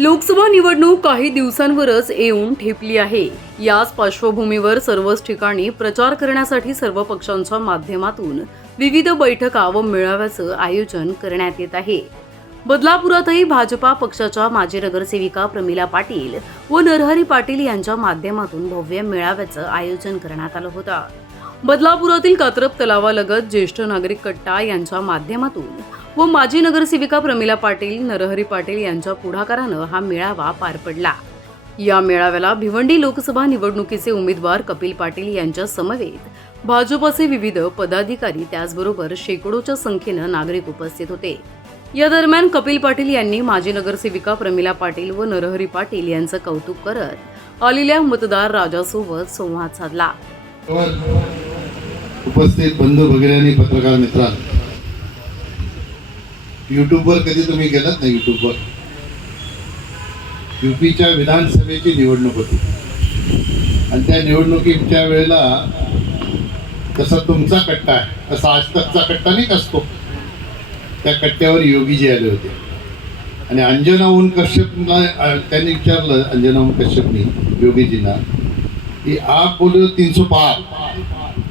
लोकसभा निवडणूक काही दिवसांवरच येऊन ठेपली आहे. याच पार्श्वभूमीवर सर्वच ठिकाणी प्रचार करण्यासाठी सर्व पक्षांच्या माध्यमातून विविध बैठका व मेळाव्याचं आयोजन करण्यात येत आहे. बदलापुरातही भाजपा पक्षाच्या माजी नगरसेविका प्रमिला पाटील व नरहरी पाटील यांच्या माध्यमातून भव्य मेळाव्याचं आयोजन करण्यात आलं होतं. बदलापुरातील कात्रप तलावालगत ज्येष्ठ नागरिक कट्टा यांच्या माध्यमातून व माजी नगरसेविका प्रमिला पाटील नरहरी पाटील यांच्या पुढाकारानं हा मेळावा पार पडला. या मेळाव्याला भिवंडी लोकसभा निवडणुकीचे उमेदवार कपिल पाटील यांच्या समवेत भाजपचे विविध पदाधिकारी त्याचबरोबर शेकडोच्या संख्येनं नागरिक उपस्थित होते. या दरम्यान कपिल पाटील यांनी माजी नगरसेविका प्रमिला पाटील व नरहरी पाटील यांचं कौतुक करत आलेल्या मतदार राजासोबत संवाद साधला. उपस्थित बंधू भगिनी पत्रकार मित्रांनो युट्यूबवर कधी तुम्ही गेलात ना युट्यूबवर युपीच्या विधानसभेची निवडणूक होती. आणि त्या निवडणुकीच्या वेळेला तसा तुमचा कट्टा आहे तसा आज तकचा कट्टा नाही कसतो असतो? त्या कट्ट्यावर योगीजी आले होते. आणि अंजना ऊन कश्यपला त्यांनी विचारलं अंजना ऊन कश्यपनी योगीजींना की आप बोले तीन सौ पार.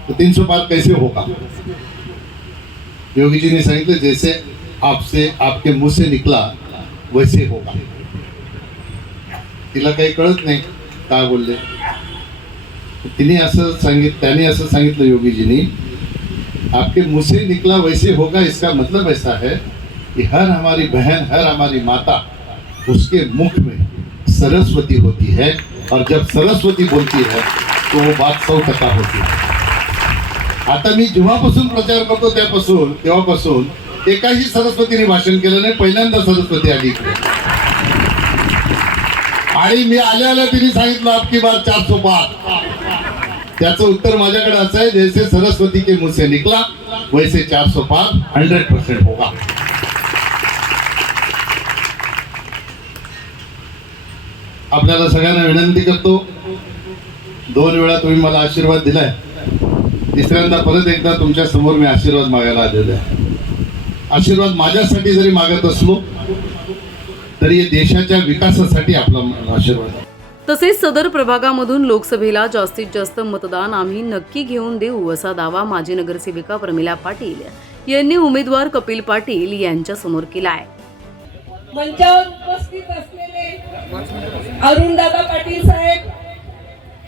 तो तीन सौ पार कैसे होगा? योगीजीने सांगितलं जैसे आपसे, आपके मुँह से निकला, वैसे होगा। तिला काही कळत नाही काय बोलले? तिने असं सांगित, त्याने असं सांगितलं योगीजीनी, आपके मुँह से निकला, वैसे होगा, इसका मतलब ऐसा है कि हर हमारी बहन, हर हमारी माता, उसके मुख में सरस्वती होती है, और जब सरस्वती बोलती है तो वो बात सौ टक्का होती है। आता मी जेव्हापासून प्रचार करतो, त्यापासून, तेव्हापासून एकाही सरस्वतीने भाषण केलं नाही पहिल्यांदा सरस्वती आली इकडे. आणि मी आल्या आल्या तिने सांगितलं आपकी बार चार सो पार त्याचं उत्तर माझ्याकडे असं आहे जैसे सरस्वती के मुसे निकला वैसे चार सो पार हंड्रेड पर्सेंट होगा. आपल्याला सगळ्यांना विनंती करतो दोन वेळा तुम्ही मला आशीर्वाद दिलाय. तिसऱ्यांदा परत एकदा तुमच्यासमोर मी आशीर्वाद मागायला आलेलो आहे. आशीर्वाद माझ्यासाठी जरी मागत असलो तरी देशाच्या विकासासाठी आपला आशीर्वाद आहे. तसेच सदर प्रभागामधून लोकसभेला जास्तीत जास्त मतदान आम्ही नक्की घेऊन देऊ असा दावा माजी नगरसेविका प्रमिला पाटील यांनी उमेदवार कपिल पाटील यांच्या समोर केलाय मंचावर उपस्थित असलेले अरुणदादा पाटील साहेब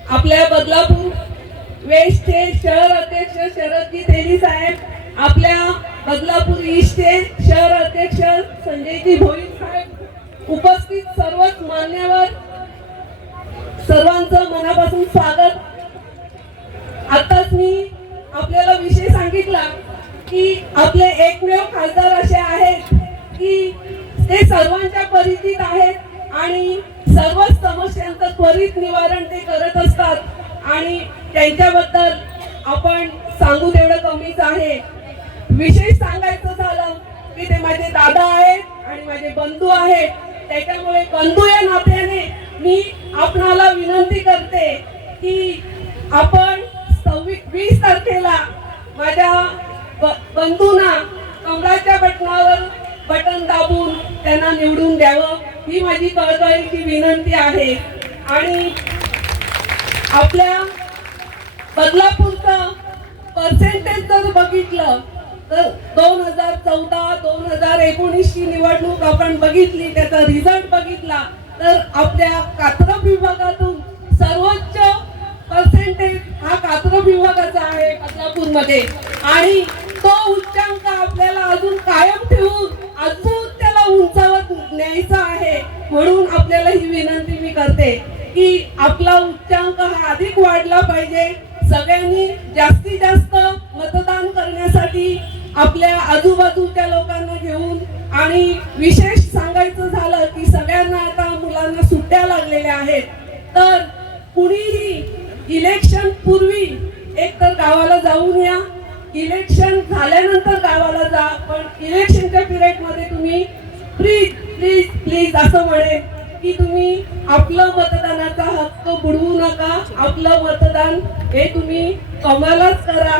आपल्या बदलापूर वेस्टचे शहर अध्यक्ष शरदजी तेली साहेब आपल्या बदलापूर ईस्टचे शहर अध्यक्ष संजयजी भोईर साहेब उपस्थित सर्वच मान्यवर सर्वांचं मनापासून स्वागत. आताच मी आपल्याला विषय सांगितला की आपले एकमेव खासदार असे आहेत की ते सर्वांच्या परिचित आहेत आणि सर्वच समस्यांचं त्वरित निवारण ते करत असतात. आणि त्यांच्याबद्दल आपण सांगू तेवढं कमीच आहे. विशेष सांगायचं झालं की ते माझे दादा आहेत आणि माझे बंधू आहेत. त्याच्यामुळे बंधू या नात्याने मी आपणाला विनंती करते की आपण सव्वीस वीस तारखेला माझ्या ब- बंधूंना कमळाच्या बटनावर बटन दाबून त्यांना निवडून द्यावं ही माझी कळकळीची विनंती आहे. आणि आपल्या बदलापूरचं पर्सेंटेज जर बघितलं दोन हजार चौदा दोन हजार एकोणीसची निवडणूक आपण बघितली त्याचा रिझल्ट बघितला तर आपल्या कात्रप विभागातून सर्वोच्च पर्सेंटेज हा कात्रप विभागाचा आहे बदलापूरमध्ये. आणि तो उच्चांक आपल्याला अजून कायम ठेवून अजून त्याला उंचावत न्यायचा आहे म्हणून आपल्याला ही विनंती मी करते की आपला उच्चांक हा अधिक वाढला पाहिजे. सगळ्यांनी जास्तीत जास्त मतदान करण्यासाठी आपल्या आजूबाजूच्या लोकांना घेऊन आणि विशेष सांगायचं झालं की सगळ्यांना आता मुलांना सुट्ट्या लागलेल्या आहेत तर कुणीही इलेक्शन पूर्वी एक तर गावाला जाऊन या. इलेक्शन झाल्यानंतर गावाला जा पण इलेक्शनच्या पिरियडमध्ये तुम्ही प्लीज प्लीज प्लीज असं म्हणेन की तुम्ही आपलं मतदानाचा हक्क बुडवू नका. आपलं मतदान हे तुम्ही कमालाच करा.